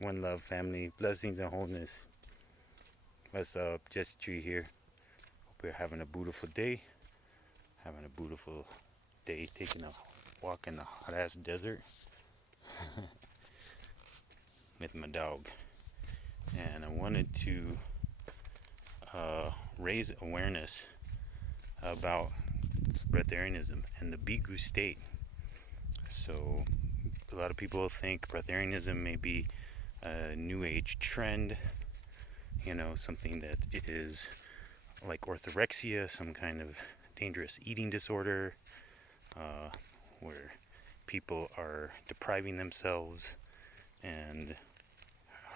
One love, family, blessings and wholeness. What's up? Just Tree here. Hope you're having a beautiful day. Having a beautiful day, taking a walk in the hot ass desert with my dog. And I wanted to raise awareness about Breatharianism and the Bigu state. So, a lot of people think Breatharianism may be a new age trend, something that is like orthorexia, some kind of dangerous eating disorder, where people are depriving themselves and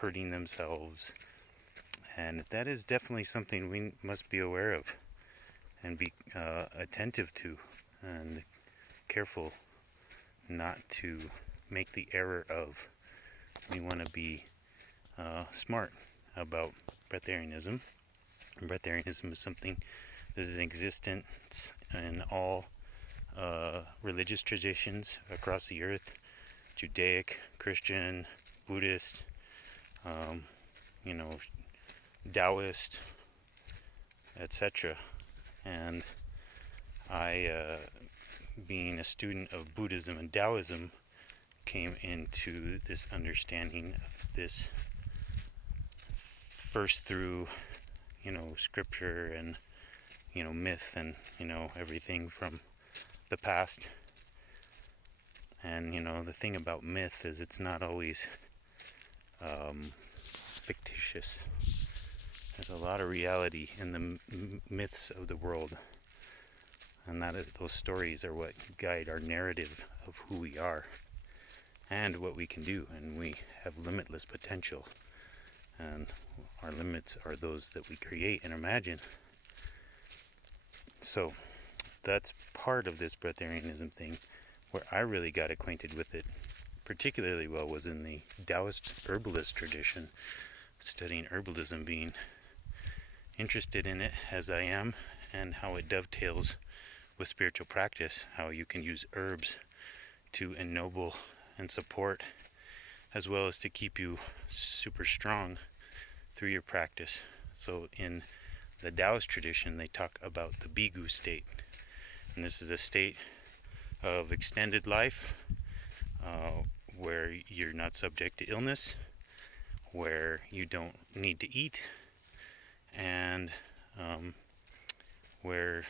hurting themselves. And that is definitely something we must be aware of and be attentive to and careful not to make the error of. We want to be smart about Breatharianism. And Breatharianism is something that is in existence in all religious traditions across the earth: Judaic, Christian, Buddhist, Taoist, etc. And I, being a student of Buddhism and Taoism, came into this understanding of this first through, scripture and, myth and, everything from the past. And, the thing about myth is it's not always fictitious. There's a lot of reality in the myths of the world. And those stories are what guide our narrative of who we are and what we can do. And we have limitless potential. And our limits are those that we create and imagine. So that's part of this Breatharianism thing. Where I really got acquainted with it particularly well was in the Taoist herbalist tradition, studying herbalism, being interested in it as I am, and how it dovetails with spiritual practice, how you can use herbs to ennoble and support, as well as to keep you super strong through your practice. So in the Taoist tradition, they talk about the Bigu state, and this is a state of extended life, where you're not subject to illness, where you don't need to eat, and where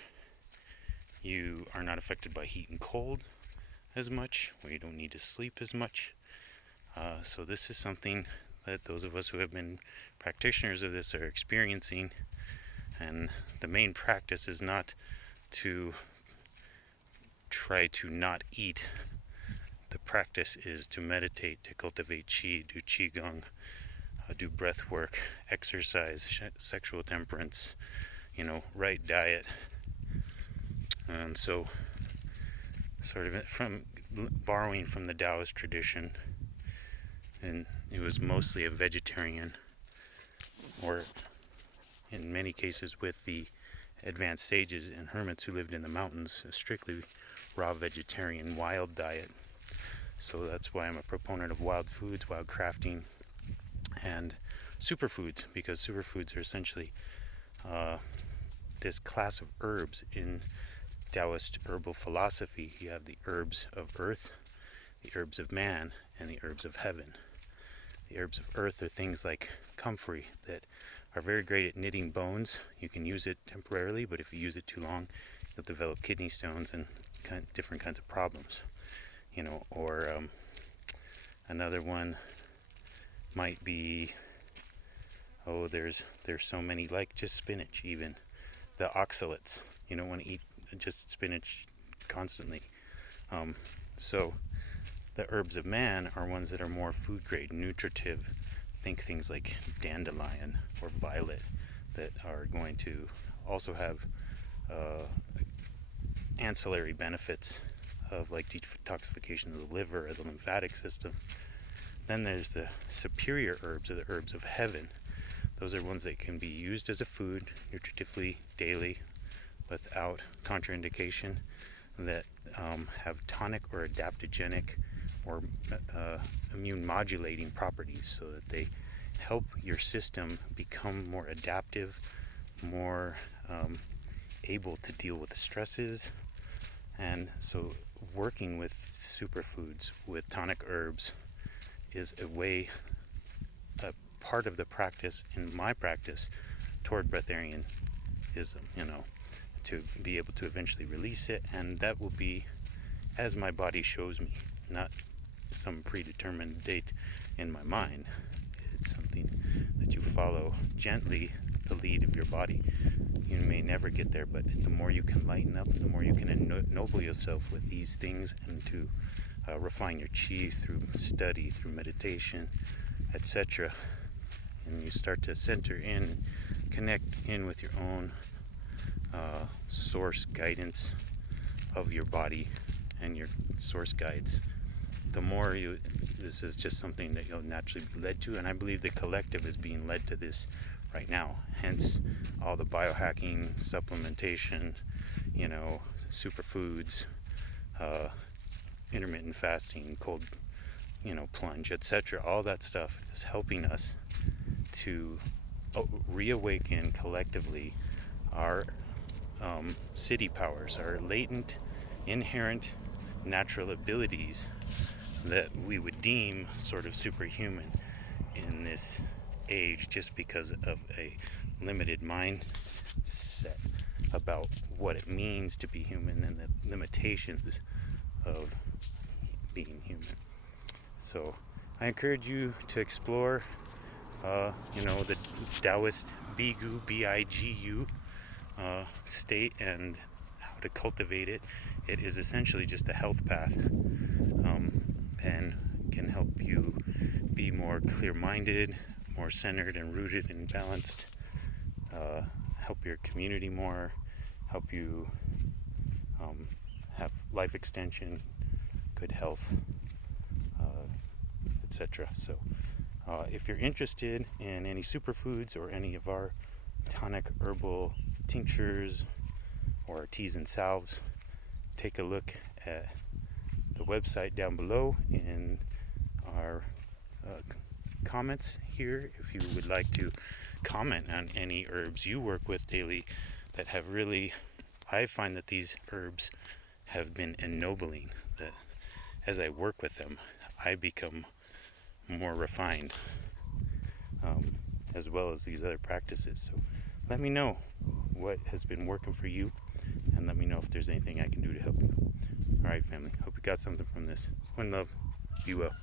you are not affected by heat and cold as much, where you don't need to sleep as much. So this is something that those of us who have been practitioners of this are experiencing, and the main practice is not to try to not eat. The practice is to meditate, to cultivate qi, do qigong, do breath work, exercise, sexual temperance, right diet. And so, sort of from borrowing from the Taoist tradition, and it was mostly a vegetarian, or in many cases with the advanced sages and hermits who lived in the mountains, a strictly raw vegetarian wild diet. So that's why I'm a proponent of wild foods, wild crafting, and superfoods, because superfoods are essentially this class of herbs in Taoist herbal philosophy. You have the herbs of earth, the herbs of man, and the herbs of heaven. The herbs of earth are things like comfrey that are very great at knitting bones. You can use it temporarily, but if you use it too long, you'll develop kidney stones and different kinds of problems. Or another one might be, there's so many, like just spinach even. The oxalates, you don't want to eat just spinach constantly. So the herbs of man are ones that are more food grade, nutritive. Think things like dandelion or violet that are going to also have ancillary benefits of like detoxification of the liver or the lymphatic system. Then there's the superior herbs, or the herbs of heaven. Those are ones that can be used as a food nutritively daily without contraindication, that have tonic or adaptogenic or immune modulating properties, so that they help your system become more adaptive, more able to deal with stresses. And so working with superfoods, with tonic herbs, is a part of the practice, in my practice, toward breatharianism, to be able to eventually release it. And that will be as my body shows me, not some predetermined date in my mind. It's something that you follow gently, the lead of your body. You may never get there, but the more you can lighten up, the more you can ennoble yourself with these things, and to refine your chi through study, through meditation, etc. And you start to center in, connect in with your own source guidance of your body and your source guides. The more this is just something that you'll naturally be led to, and I believe the collective is being led to this right now. Hence all the biohacking, supplementation, superfoods, intermittent fasting, cold, plunge, etc. All that stuff is helping us to reawaken collectively our city powers, our latent, inherent, natural abilities that we would deem sort of superhuman in this age, just because of a limited mindset about what it means to be human and the limitations of being human. So I encourage you to explore the Taoist Bigu, B-I-G-U state, and how to cultivate it. It is essentially just a health path, and can help you be more clear-minded, more centered and rooted and balanced, help your community more, help you have life extension, good health, etc. So if you're interested in any superfoods or any of our tonic herbal tinctures or teas and salves, take a look at the website down below in our comments here. If you would like to comment on any herbs you work with daily that have really, I find that these herbs have been ennobling, that as I work with them I become more refined, as well as these other practices. So let me know what has been working for you, and let me know if there's anything I can do to help you. Alright, family, hope you got something from this. One love, be well.